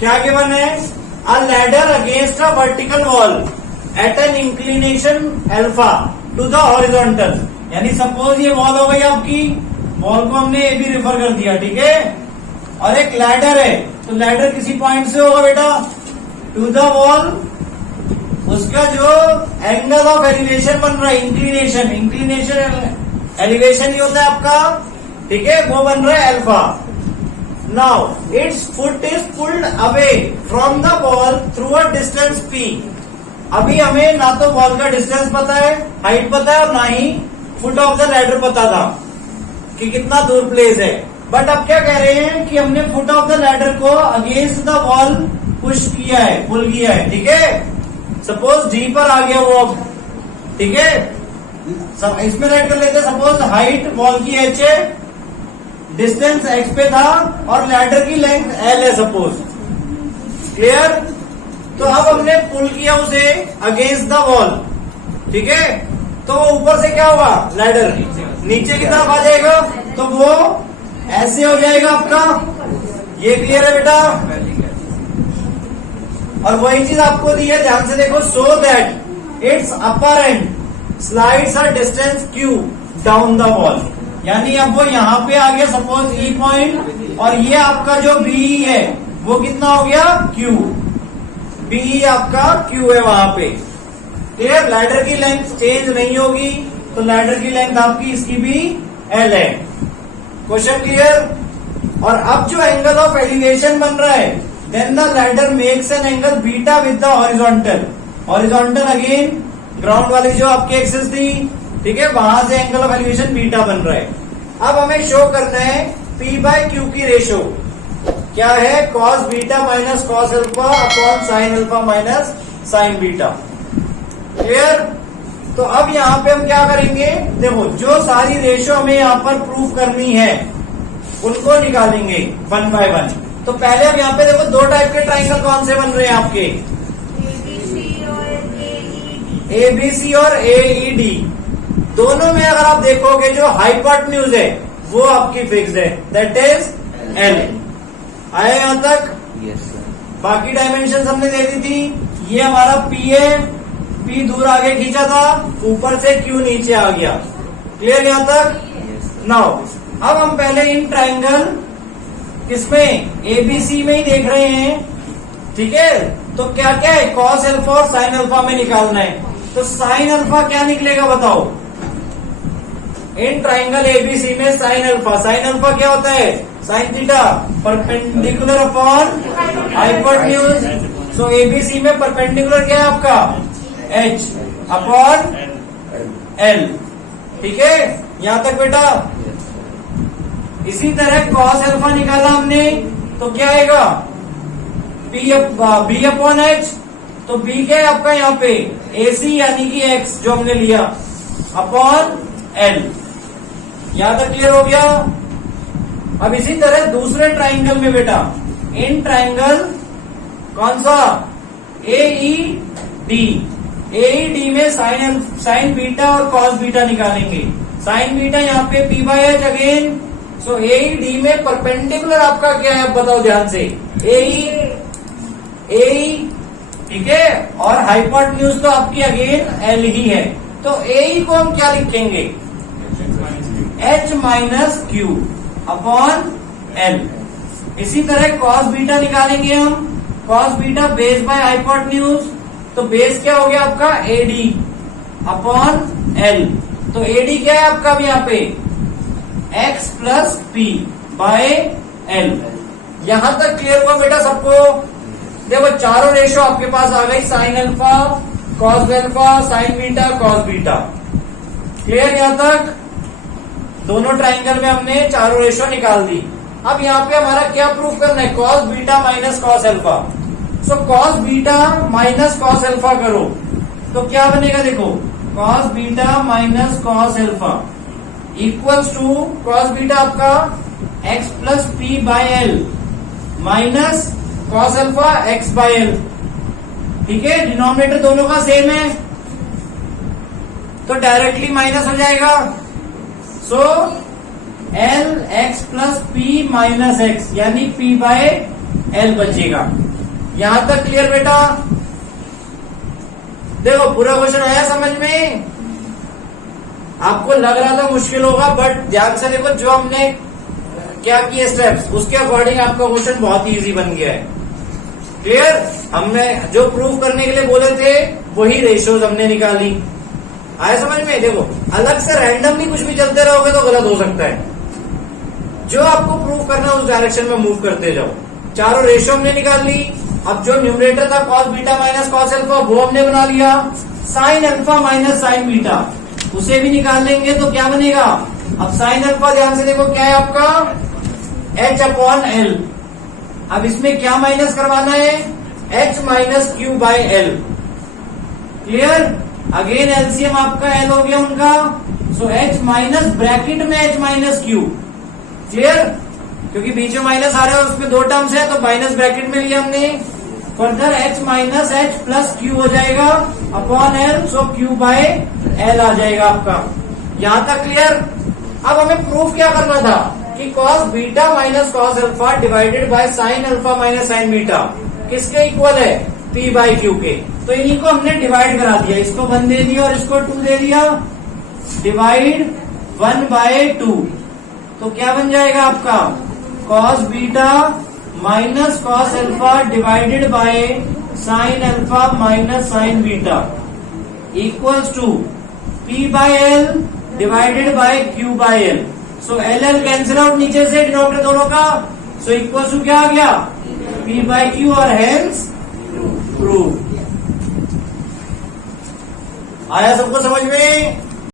क्या गिवन है? अ ladder against a vertical wall at N inclination alpha two the horizontal. यानी suppose ये wall हो गई आपकी, वॉल को हमने ए भी रेफर कर दिया, ठीक है, और एक लैडर है, तो लैडर किसी पॉइंट से होगा बेटा टू द वॉल, उसका जो एंगल ऑफ एलिवेशन बन रहा है, इंक्लिनेशन एलिवेशन ही होता है आपका, ठीक है, वो बन रहा है alpha. Now it's foot is pulled away from the wall through a distance P. अभी हमें ना तो वॉल का डिस्टेंस पता है, हाइट पता है, और ना ही फुट ऑफ द लैडर पता था कि कितना दूर प्लेस है। बट अब क्या कह रहे हैं कि हमने फुट ऑफ द लैडर को अगेंस्ट द वॉल पुश किया है, पुल किया है, ठीक है। सपोज डी पर आ गया वो अब, ठीक है, इसमें राइट कर लेते हैं। सपोज हाइट वॉल की एच है, डिस्टेंस एक्स पे था, और लैडर की लेंथ एल है सपोज, क्लियर। तो अब हमने पुल किया उसे अगेंस्ट द वॉल, ठीक है, तो ऊपर से क्या होगा, लैडर नीचे की तरफ आ जाएगा, तो वो ऐसे हो जाएगा आपका। ये क्लियर है बेटा? और वही चीज आपको दी है, ध्यान से देखो, so that it's upper and slides a distance Q down the wall. यानी अब वो यहाँ पे आ गया सपोज ई पॉइंट, और ये आपका जो बी है वो कितना हो गया, क्यू। बी आपका क्यू है वहां पे, क्लियर। लैडर की लेंथ चेंज नहीं होगी, तो लैडर की लेंथ आपकी इसकी भी एल है। Question clear? और अब जो एंगल ऑफ एलिवेशन बन रहा है, then the ladder makes an angle beta with the horizontal. Horizontal again ground वाली जो आपकी एक्सिस थी, ठीक है, वहां से एंगल ऑफ एलिवेशन बीटा बन रहा है। अब हमें शो करना है पी बाय क्यू की रेशो क्या है, cos beta minus cos alpha upon sine alpha minus sine beta, clear. तो अब यहाँ पे हम क्या करेंगे, देखो जो सारी रेशो हमें यहाँ पर प्रूफ करनी है उनको निकालेंगे वन बाय वन। तो पहले हम यहाँ पे देखो दो टाइप के ट्राइंगल कौन से बन रहे हैं आपके, एबीसी और एईडी। दोनों में अगर आप देखोगे जो हाइपोटेन्यूज है वो आपकी फिक्स है, दैट इज एल। आया यहां तक? Yes sir. बाकी डायमेंशन हमने दे दी थी, ये हमारा पी है, पी दूर आगे खींचा था, ऊपर से क्यू नीचे आ गया, क्लियर यहां तक? नाउ अब हम पहले इन ट्राइंगल किसमें, एबीसी में ही देख रहे हैं, ठीक है। तो क्या क्या है, कॉस अल्फा और साइन अल्फा में निकालना है। तो साइन अल्फा क्या निकलेगा बताओ, इन ट्राइंगल एबीसी में साइन अल्फा क्या होता है, sine theta perpendicular upon hypotenuse. So ABC में परपेंडिकुलर क्या है आपका, एच अपॉन एल, ठीक है, यहां तक बेटा। इसी तरह कॉस अल्फा निकाला हमने, तो क्या आएगा, बी अपॉन एच। तो बी क्या है आपका यहाँ पे, एसी यानी कि एक्स जो हमने लिया, अपॉन एल। यहां तक क्लियर हो गया? अब इसी तरह दूसरे ट्राइंगल में बेटा, इन ट्राइंगल कौन सा, एईडी, एईडी में साइन बीटा और कॉस बीटा निकालेंगे। साइन बीटा यहाँ पे P by H again. So AED में परपेंडिकुलर आपका क्या है, बताओ ध्यान से, एई, ठीक है, और हाइपोटेन्यूज तो आपकी अगेन एल ही है। तो एई को हम क्या लिखेंगे, H minus Q upon L. इसी तरह कॉस बीटा निकालेंगे हम, cos beta base by hypotenuse, तो बेस क्या हो गया आपका, एडी अपॉन एल। तो एडी क्या है आपका, अब यहाँ पे x plus P by L. यहां तक क्लियर हुआ बेटा सबको? देखो चारों रेशो आपके पास आ गई, sine alpha, cos alpha, sign beta, cos beta, clear यहां तक? दोनों ट्राइंगल में हमने चारों रेशो निकाल दी। अब यहाँ पे हमारा क्या प्रूफ करना है, cos beta minus cos alpha. So cos beta minus cos alpha करो तो क्या बनेगा, देखो cos beta minus cos alpha equals to cos beta आपका X plus P by L minus cos alpha X by L, ठीक है। Denominator दोनों का सेम है तो डायरेक्टली माइनस हो जाएगा। So L X plus P minus X यानी पी बाय एल बचेगा। यहां तक क्लियर बेटा? देखो पूरा क्वेश्चन आया समझ में? आपको लग रहा था मुश्किल होगा, बट ध्यान से देखो जो हमने क्या किए स्टेप्स, उसके अकॉर्डिंग आपका क्वेश्चन बहुत ही इजी बन गया है। क्लियर? हमने जो प्रूव करने के लिए बोले थे वही रेशियोज हमने निकाली। आया समझ में? देखो अलग से रैंडमली कुछ भी चलते रहोगे तो गलत हो सकता है। जो आपको प्रूव करना है उस डायरेक्शन में मूव करते जाओ। चारों रेशियो हमने निकाल ली। अब जो न्यूमरेटर था cos beta minus cos alpha वो हमने बना लिया। Sign alpha minus sine beta उसे भी निकाल लेंगे तो क्या बनेगा? अब साइन अल्फा ध्यान से देखो क्या है आपका? h upon L. अब इसमें क्या माइनस करवाना है? h minus Q by L. Clear? Again LCM आपका एल हो गया उनका, सो h माइनस ब्रैकेट में h माइनस क्यू। क्लियर? क्योंकि बीच में माइनस आ रहा है उसमें दो टर्म्स है तो माइनस ब्रैकेट में लिया हमने। Further h minus h plus Q हो जाएगा upon L, so Q by L आ जाएगा आपका। यहां तक क्लियर? अब हमें प्रूफ क्या करना था कि cos beta minus cos alpha divided by sine alpha minus sine beta किसके इक्वल है? p बाई क्यू के। तो इन्हीं को हमने डिवाइड करा दिया, इसको 1 दे दिया और इसको 2 दे दिया। डिवाइड 1 बाय 2 तो क्या बन जाएगा आपका? Cos beta minus cos alpha divided by sine alpha minus sine beta equals to p by L divided by q by L. So L L cancel out नीचे से डिनोमिनेटर दोनों का, सो इक्वल्स टू क्या आ गया? p बाय q और hence prove. आया सबको समझ में?